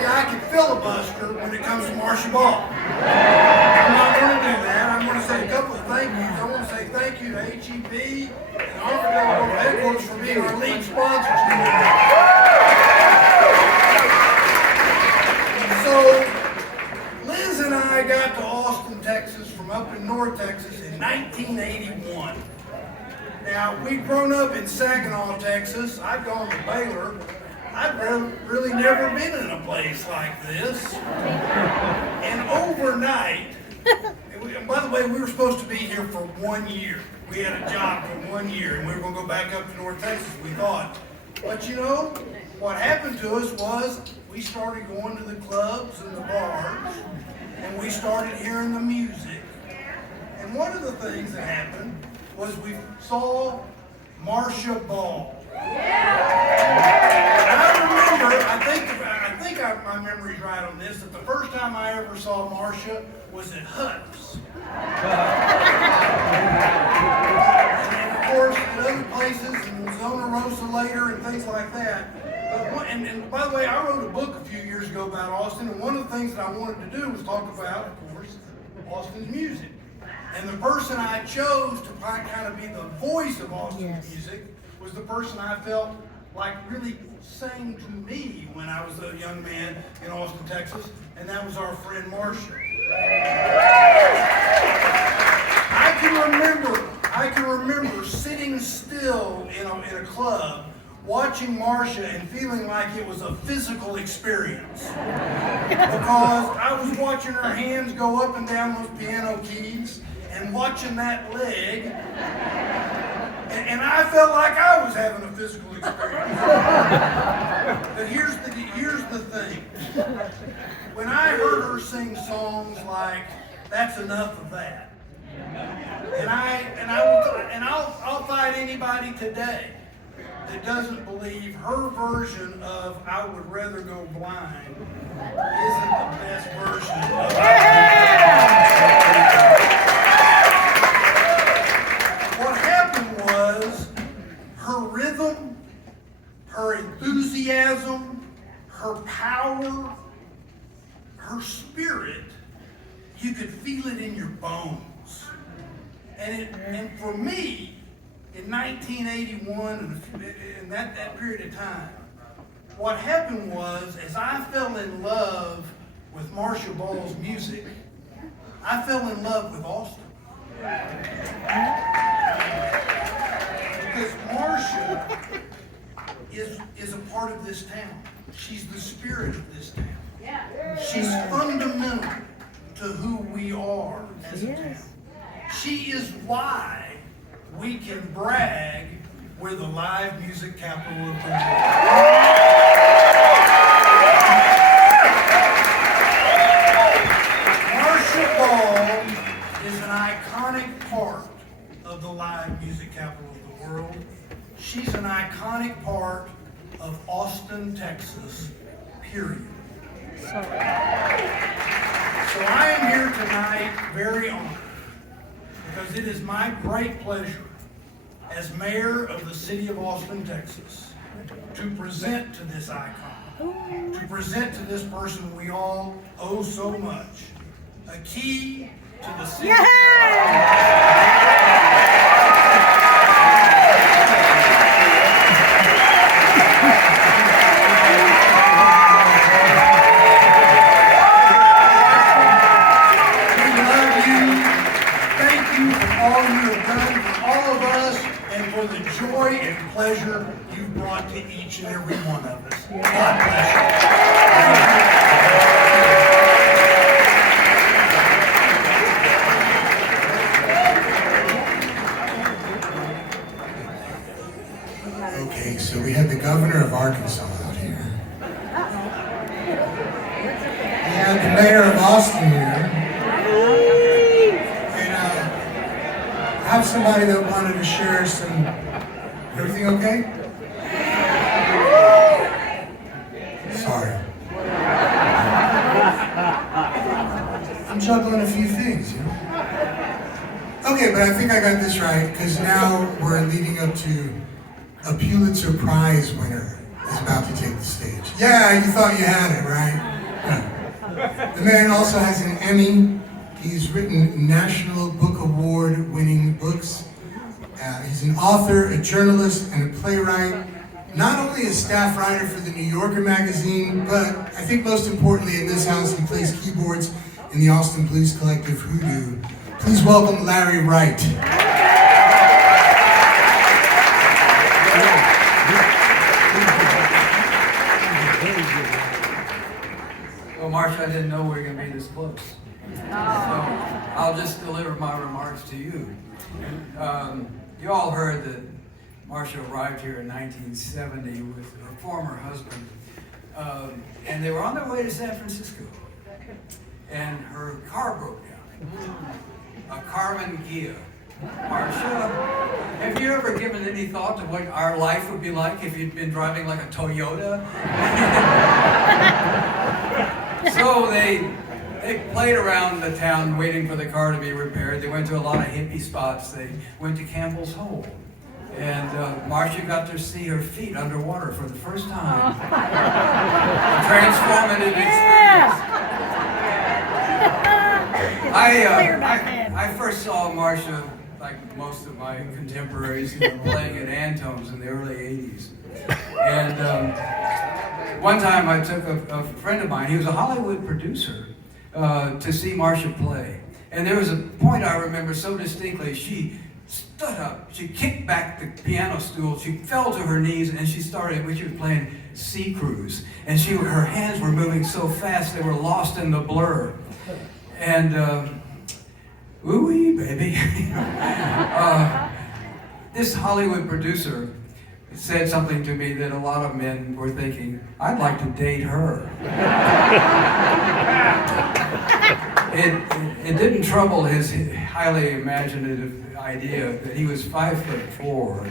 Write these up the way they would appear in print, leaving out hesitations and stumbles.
you I can filibuster when it comes to Marcia Ball. I'm not going to do that. I'm going to say a couple of thank yous. I want to say thank you to HEB and Armadillo headquarters for being our lead sponsors today. So, Liz and I got to Austin, Texas from up in North Texas in 1981. Now, we'd grown up in Saginaw, Texas. I'd gone to Baylor. I'd really never been in a place like this. And overnight, and by the way, we were supposed to be here for 1 year. We had a job for 1 year, and we were going to go back up to North Texas, we thought. But you know, what happened to us was we started going to the clubs and the bars, and we started hearing the music. And one of the things that happened was we saw Marcia Ball. And I remember, I think my memory's right on this, that the first time I ever saw Marcia was at Hut's. And of course, at other places, in Zona Rosa later and things like that. And by the way, I wrote a book a few years ago about Austin, and one of the things that I wanted to do was talk about, of course, Austin's music. And the person I chose to kind of be the voice of Austin's music was the person I felt like really sang to me when I was a young man in Austin, Texas, and that was our friend Marcia. I can remember sitting still in a club, watching Marcia and feeling like it was a physical experience. Because I was watching her hands go up and down those piano keys and watching that leg, and I felt like I was having a physical experience. But here's the thing. When I heard her sing songs like "That's Enough of That," and I'll fight anybody today that doesn't believe her version of "I Would Rather Go Blind" isn't the best version of What happened was her rhythm, her enthusiasm, her power, her spirit, you could feel it in your bones. And for me, in 1981 and that period of time, what happened was, as I fell in love with Marcia Ball's music, I fell in love with Austin. Because Marcia is a part of this town. She's the spirit of this town. She's fundamental to who we are as a town. She is why we can brag we're the live music capital of the world. Marcia Ball is an iconic part of the live music capital of the world. She's an iconic part of Austin, Texas, period. So I am here tonight very honored because it is my great pleasure as mayor of the city of Austin, Texas, to present to this icon, to present to this person we all owe so much, a key to the city. The joy and pleasure you've brought to each and every one of us. God bless you. Okay, so we had the governor of Arkansas out here. We had the mayor of Austin here. I have somebody that wanted to share some. Everything okay? Sorry. I'm juggling a few things, you know? Okay, but I think I got this right, because now we're leading up to a Pulitzer Prize winner is about to take the stage. Yeah, you thought you had it, right? Yeah. The man also has an Emmy. He's written National Book Award winning books. He's an author, a journalist, and a playwright. Not only a staff writer for the New Yorker magazine, but I think most importantly in this house, he plays keyboards in the Austin Blues collective Hoodoo. Please welcome Larry Wright. Well, Marcia, I didn't know we were going to be this close. So I'll just deliver my remarks to you. You all heard that Marcia arrived here in 1970 with her former husband, and they were on their way to San Francisco, and her car broke down. A Carmen Ghia. Marcia, have you ever given any thought to what our life would be like if you'd been driving like a Toyota? So they played around the town waiting for the car to be repaired. They went to a lot of hippie spots. They went to Campbell's Hole. And Marcia got to see her feet underwater for the first time. A transformative experience. I first saw Marcia, like most of my contemporaries, playing at Antone's in the early 80s. And one time I took a friend of mine, he was a Hollywood producer, to see Marcia play. And there was a point I remember so distinctly. She stood up, she kicked back the piano stool, she fell to her knees, and she started, she was playing Sea Cruise. And her hands were moving so fast, they were lost in the blur. And, ooh-wee, baby. This Hollywood producer said something to me that a lot of men were thinking, I'd like to date her. It didn't trouble his highly imaginative idea that he was 5'4".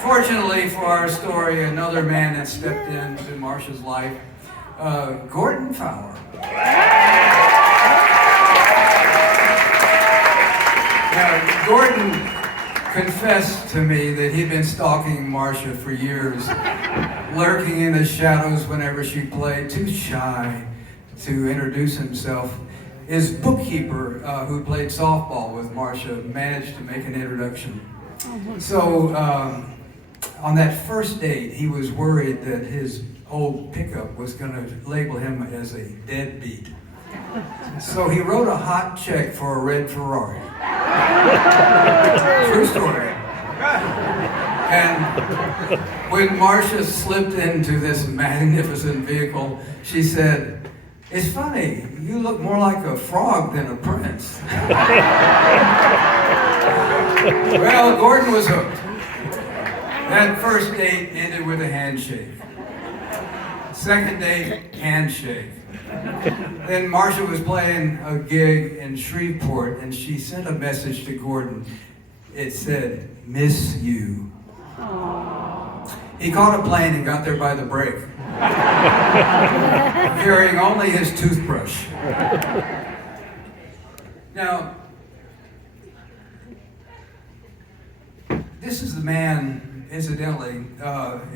Fortunately for our story, another man that stepped into Marcia's life, Gordon Fowler. Now, Gordon confessed to me that he'd been stalking Marcia for years, lurking in the shadows whenever she played, too shy to introduce himself. His bookkeeper, who played softball with Marcia, managed to make an introduction. So, on that first date, he was worried that his old pickup was going to label him as a deadbeat. So he wrote a hot check for a red Ferrari. True story. And when Marcia slipped into this magnificent vehicle, she said, "It's funny, you look more like a frog than a prince." Well, Gordon was hooked. That first date ended with a handshake. Second date, handshake. Then Marcia was playing a gig in Shreveport, and she sent a message to Gordon. It said, "Miss you." Aww. He caught a plane and got there by the break, carrying only his toothbrush. Now, this is the man, incidentally,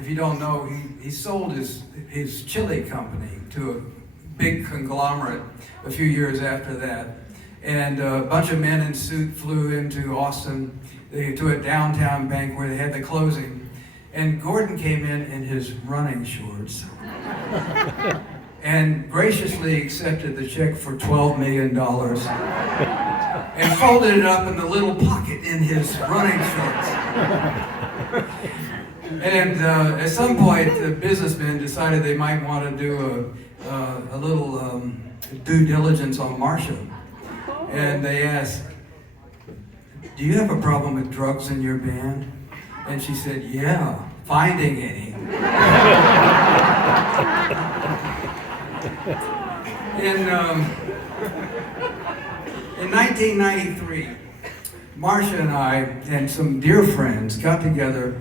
if you don't know, he sold his chili company to a big conglomerate a few years after that. And a bunch of men in suit flew into Austin to a downtown bank where they had the closing. And Gordon came in his running shorts and graciously accepted the check for $12 million and folded it up in the little pocket in his running shorts. And at some point, the businessmen decided they might want to do a little due diligence on Marcia. And they asked, "Do you have a problem with drugs in your band?" And she said, "Yeah, finding any." In 1993, Marcia and I and some dear friends got together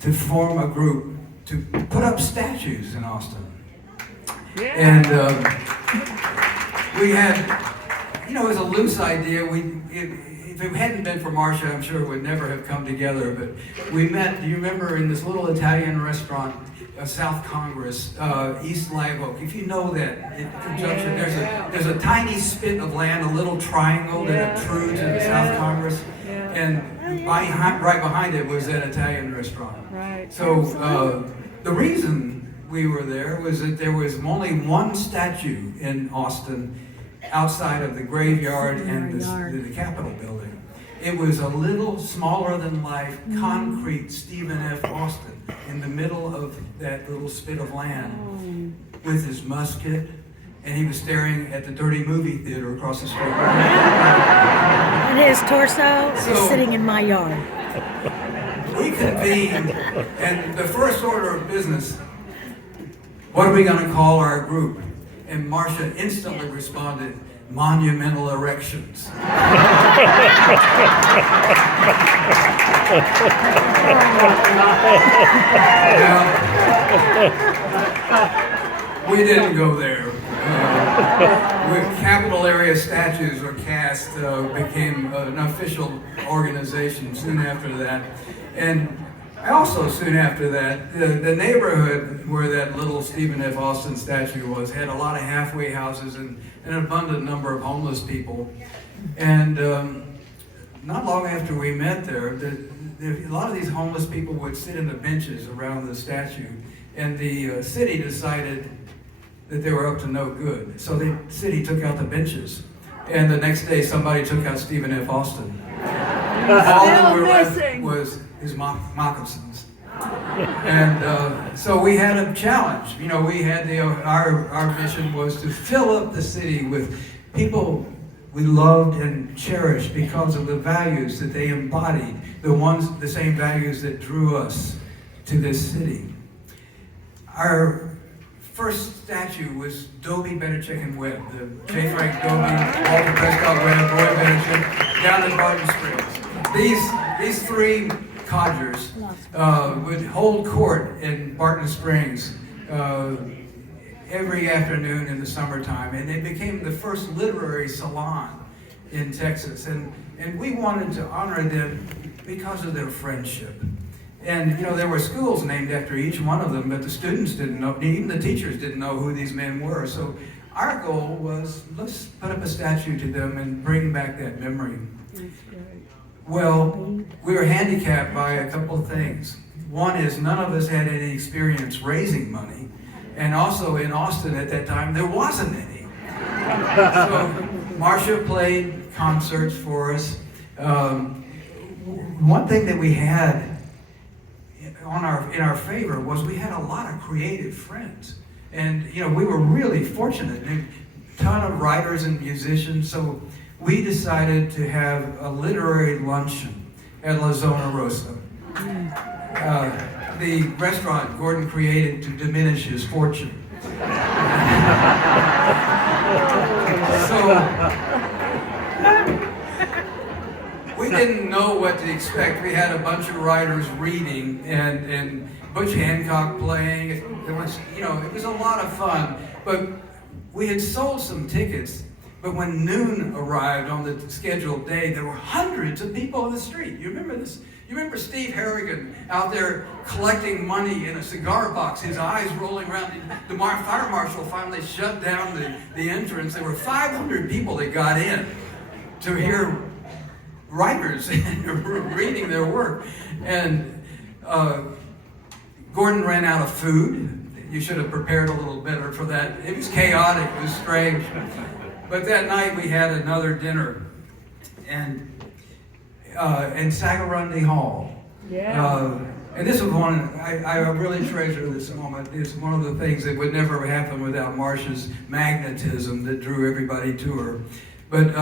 to form a group to put up statues in Austin. Yeah. And we had, it was a loose idea. If it hadn't been for Marcia, I'm sure it would never have come together. But we met, do you remember, in this little Italian restaurant, South Congress, East Live Oak. If you know that, in conjunction, there's a tiny spit of land, a little triangle that obtrudes into South Congress. And right behind it was that Italian restaurant. Right. So the reason we were there was that there was only one statue in Austin outside of the graveyard and the Capitol building. It was a little smaller than life concrete Stephen F. Austin in the middle of that little spit of land with his musket, and he was staring at the dirty movie theater across the street. And his torso is sitting in my yard. We convened, and the first order of business, what are we going to call our group? And Marcia instantly responded, Monumental Erections. Now, we didn't go there. When Capital Area Statues were cast, became an official organization soon after that. And also soon after that, the neighborhood where that little Stephen F. Austin statue was had a lot of halfway houses and an abundant number of homeless people. And not long after we met there, a lot of these homeless people would sit in the benches around the statue. And the city decided that they were up to no good. So the city took out the benches. And the next day, somebody took out Stephen F. Austin. All that were left was his moccasins. And so we had a challenge. You know, we had our mission was to fill up the city with people we loved and cherished because of the values that they embodied, the same values that drew us to this city. Our first statue was Dobie, Belichick, and Webb, the J. Frank Dobie, Walter Prescott Webb, Roy Belichick, down in Barton Springs. These three codgers would hold court in Barton Springs every afternoon in the summertime, and they became the first literary salon in Texas. And we wanted to honor them because of their friendship. And, you know, there were schools named after each one of them, but the students didn't know, even the teachers didn't know who these men were. So our goal was, let's put up a statue to them and bring back that memory. Well, we were handicapped by a couple of things. One is none of us had any experience raising money. And also in Austin at that time, there wasn't any. So Marcia played concerts for us. One thing that we had in our favor was we had a lot of creative friends. And, you know, we were really fortunate. A ton of writers and musicians. So we decided to have a literary luncheon at La Zona Rosa. The restaurant Gordon created to diminish his fortune. So we didn't know what to expect. We had a bunch of writers reading and Butch Hancock playing. It was, you know, it was a lot of fun. But we had sold some tickets. But when noon arrived on the scheduled day, there were hundreds of people on the street. You remember this? You remember Steve Harrigan out there collecting money in a cigar box, his eyes rolling around. The fire marshal finally shut down the entrance. There were 500 people that got in to hear writers reading their work. And Gordon ran out of food. You should have prepared a little better for that. It was chaotic, it was strange. But that night we had another dinner in Sagarundi Hall. Yeah. And this was one, I really treasure this moment. It's one of the things that would never happen without Marcia's magnetism that drew everybody to her. But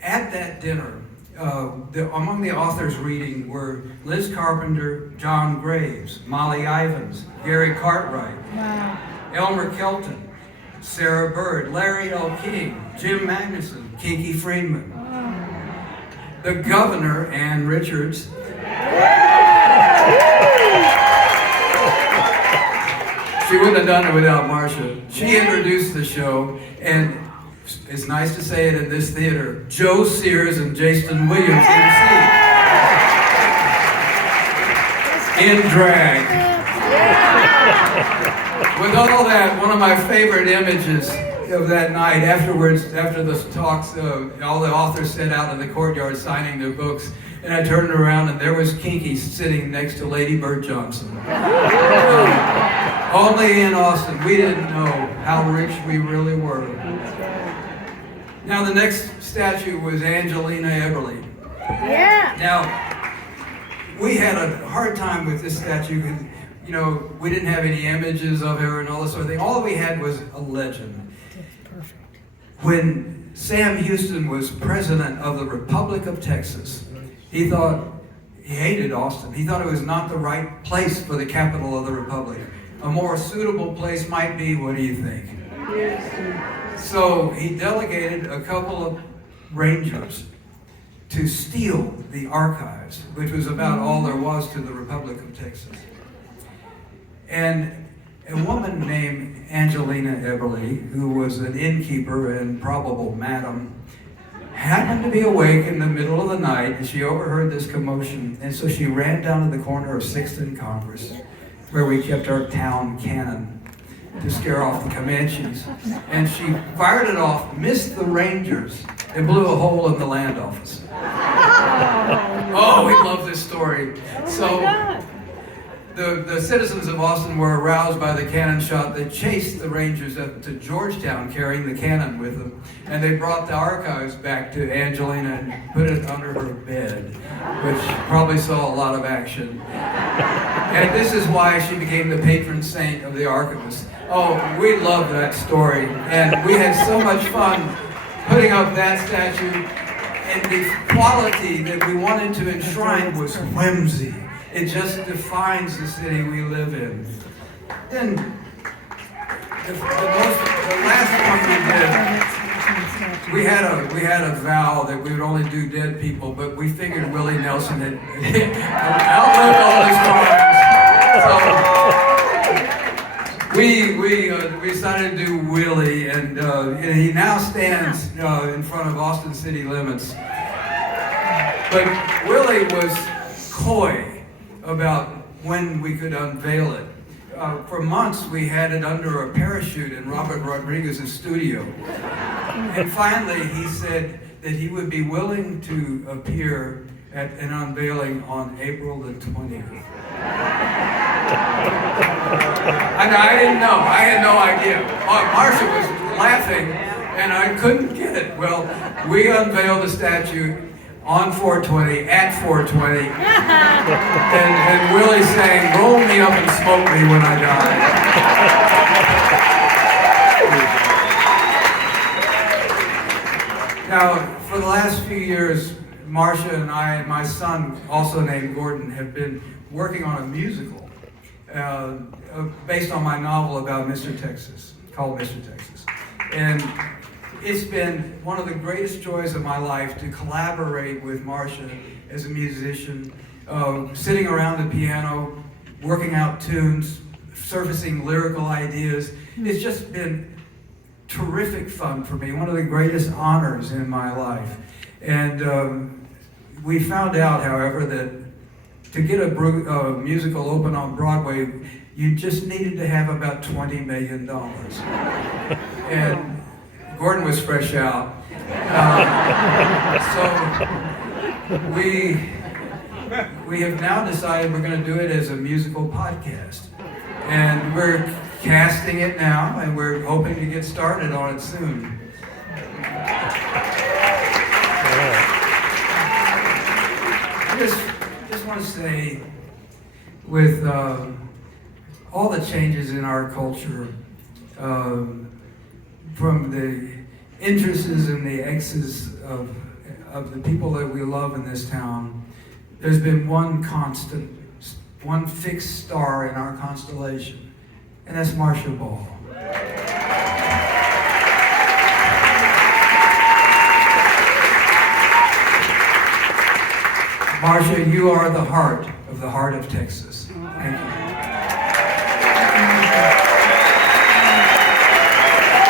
at that dinner, among the authors reading were Liz Carpenter, John Graves, Molly Ivins, Gary Cartwright, Elmer Kelton, Sarah Bird, Larry L. King, Jim Magnuson, Kiki Friedman, the governor, Ann Richards, she wouldn't have done it without Marcia. She introduced the show, and it's nice to say it in this theater, Joe Sears and Jason Williams MC. In drag. With all that, one of my favorite images of that night, afterwards, after the talks, all the authors sat out in the courtyard signing their books, and I turned around and there was Kinky sitting next to Lady Bird Johnson. Only in Austin, we didn't know how rich we really were. Now the next statue was Angelina Eberly. Yeah. Now, we had a hard time with this statue because, you know, we didn't have any images of her and all this sort of thing. All we had was a legend. Perfect. When Sam Houston was president of the Republic of Texas, he hated Austin. He thought it was not the right place for the capital of the Republic. A more suitable place might be, what do you think? So he delegated a couple of rangers to steal the archives, which was about all there was to the Republic of Texas. And a woman named Angelina Eberly, who was an innkeeper and probable madam, happened to be awake in the middle of the night, and she overheard this commotion, and so she ran down to the corner of 6th and Congress, where we kept our town cannon, to scare off the Comanches. And she fired it off, missed the Rangers, and blew a hole in the land office. Oh, we love this story. So the citizens of Austin were aroused by the cannon shot. They chased the Rangers up to Georgetown carrying the cannon with them. And they brought the archives back to Angelina and put it under her bed, which probably saw a lot of action. And this is why she became the patron saint of the archivists. Oh, we love that story. And we had so much fun putting up that statue. And the quality that we wanted to enshrine was whimsy. It just defines the city we live in. Then, the last one we had a vow that we would only do dead people, but we figured Willie Nelson had outlived all his crimes. So we decided to do Willie, and he now stands in front of Austin city limits. But Willie was coy about when we could unveil it. For months we had it under a parachute in Robert Rodriguez's studio. And finally he said that he would be willing to appear at an unveiling on April the 20th. And I didn't know, I had no idea. Marcia was laughing and I couldn't get it. Well, we unveiled the statue on 420, at 420, and Willie saying, "Roll me up and smoke me when I die." Now, for the last few years, Marcia and I and my son, also named Gordon, have been working on a musical based on my novel about Mr. Texas, called Mr. Texas. And it's been one of the greatest joys of my life to collaborate with Marcia as a musician, sitting around the piano, working out tunes, surfacing lyrical ideas. It's just been terrific fun for me, one of the greatest honors in my life. And we found out, however, that to get a musical open on Broadway, you just needed to have about $20 million. And Gordon was fresh out. So we have now decided we're going to do it as a musical podcast. And we're casting it now, and we're hoping to get started on it soon. I just want to say, with all the changes in our culture, from the interests and the exes of the people that we love in this town, there's been one constant, one fixed star in our constellation, and that's Marcia Ball. Marcia, you are the heart of Texas. Thank you.